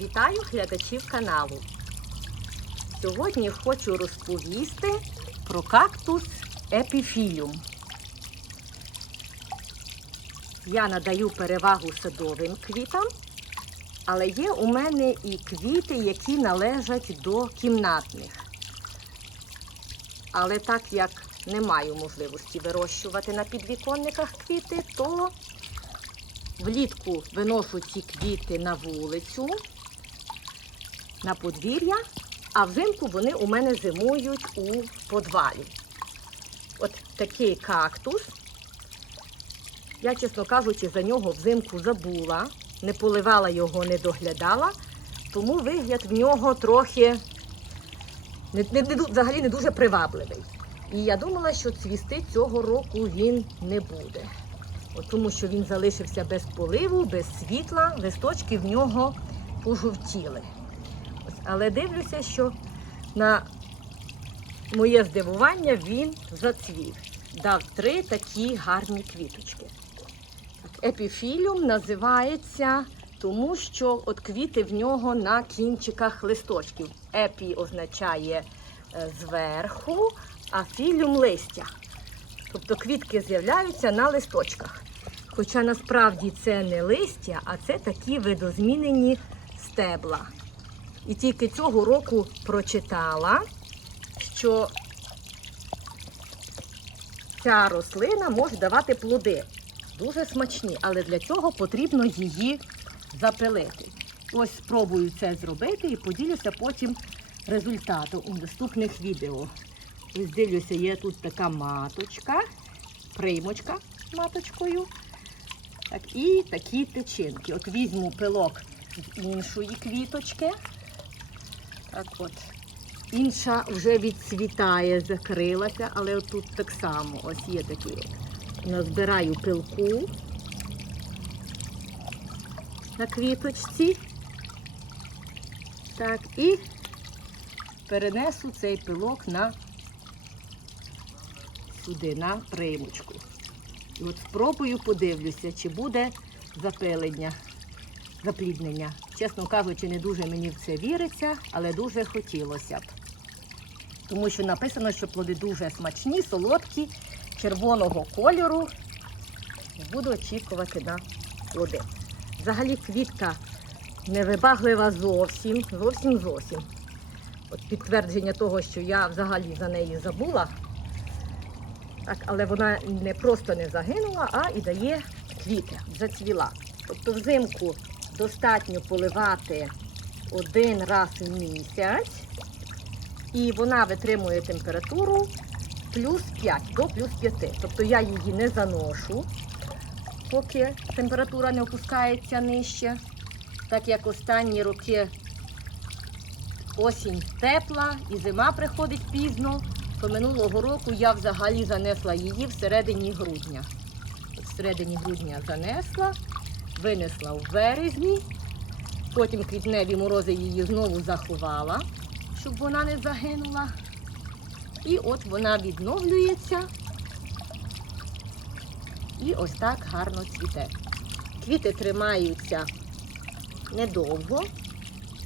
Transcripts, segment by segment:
Вітаю глядачів каналу. Сьогодні хочу розповісти про кактус епіфіліум. Я надаю перевагу садовим квітам, але є у мене і квіти, які належать до кімнатних. Але так як не маю можливості вирощувати на підвіконниках квіти, то влітку виношу ці квіти на вулицю, на подвір'я, а взимку вони у мене зимують у подвалі. От такий кактус. Я, чесно кажучи, за нього взимку забула, не поливала його, не доглядала, тому вигляд в нього трохи не, не, не, взагалі не дуже привабливий. І я думала, що цвісти цього року він не буде. От тому що він залишився без поливу, без світла, листочки в нього пожовтіли. Але дивлюся, що на моє здивування він зацвів. Дав три такі гарні квіточки. Епіфіліум називається, тому що от квіти в нього на кінчиках листочків. Епі означає е, зверху, а філіум листя. Тобто квітки з'являються на листочках. Хоча насправді це не листя, а це такі видозмінені стебла. І тільки цього року прочитала, що ця рослина може давати плоди. Дуже смачні, але для цього потрібно її запилити. Ось спробую це зробити і поділюся потім результатом у наступних відео. Ось дивлюся, є тут така маточка, приймочка маточкою. Так, і такі тичинки. От візьму пилок з іншої квіточки. Так от. Інша вже відцвітає, закрилася, але от тут так само ось є такі. Назбираю пилку на квіточці. Так, і перенесу цей пилок на сюди, на приймочку. І от спробую подивлюся, чи буде запилення, запліднення. Чесно кажучи, не дуже мені в це віриться, але дуже хотілося б. Тому що написано, що плоди дуже смачні, солодкі, червоного кольору. Буду очікувати на плоди. Взагалі квітка невибаглива зовсім, зовсім зовсім. От підтвердження того, що я взагалі за неї забула. Так, але вона не просто не загинула, а і дає квіти, зацвіла. Тобто взимку достатньо поливати один раз в місяць, і вона витримує температуру плюс 5 до плюс 5. Тобто я її не заношу, поки температура не опускається нижче. Так як останні роки осінь тепла і зима приходить пізно, то минулого року я взагалі занесла її всередині грудня. Всередині грудня занесла, винесла в березні, потім квітневі морози її знову заховала, щоб вона не загинула. І от вона відновлюється. І ось так гарно цвіте. Квіти тримаються недовго,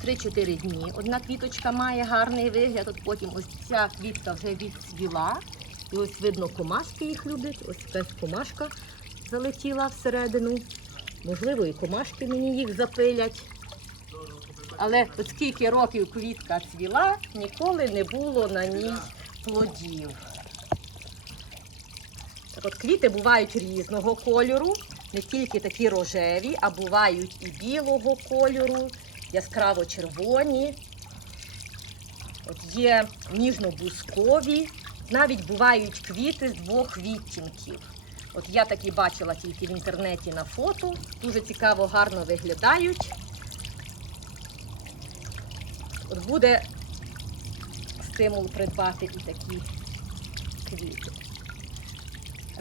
3-4 дні. Одна квіточка має гарний вигляд, от потім ось ця квітка вже відцвіла. І ось видно, комашки їх люблять. Ось якась комашка залетіла всередину. Можливо, і комашки мені їх запилять. Але от скільки років квітка цвіла, ніколи не було на ній плодів. Так от квіти бувають різного кольору, не тільки такі рожеві, а бувають і білого кольору, яскраво червоні. От є ніжно-бускові, навіть бувають квіти з двох відтінків. От я такі бачила тільки в інтернеті на фото. Дуже цікаво, гарно виглядають. От буде стимул придбати і такі квіти.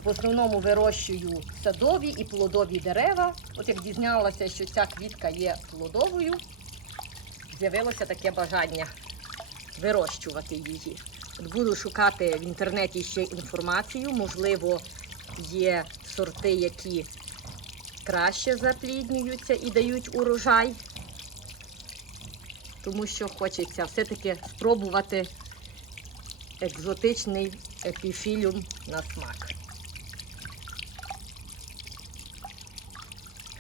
В основному вирощую садові і плодові дерева. От як дізналася, що ця квітка є плодовою, з'явилося таке бажання вирощувати її. От буду шукати в інтернеті ще інформацію. Можливо, є сорти, які краще запліднюються і дають урожай. тому що хочеться все-таки спробувати екзотичний епіфіліум на смак.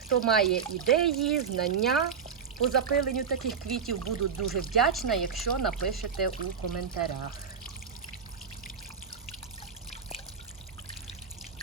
Хто має ідеї, знання по запиленню таких квітів, буду дуже вдячна, якщо напишете у коментарях.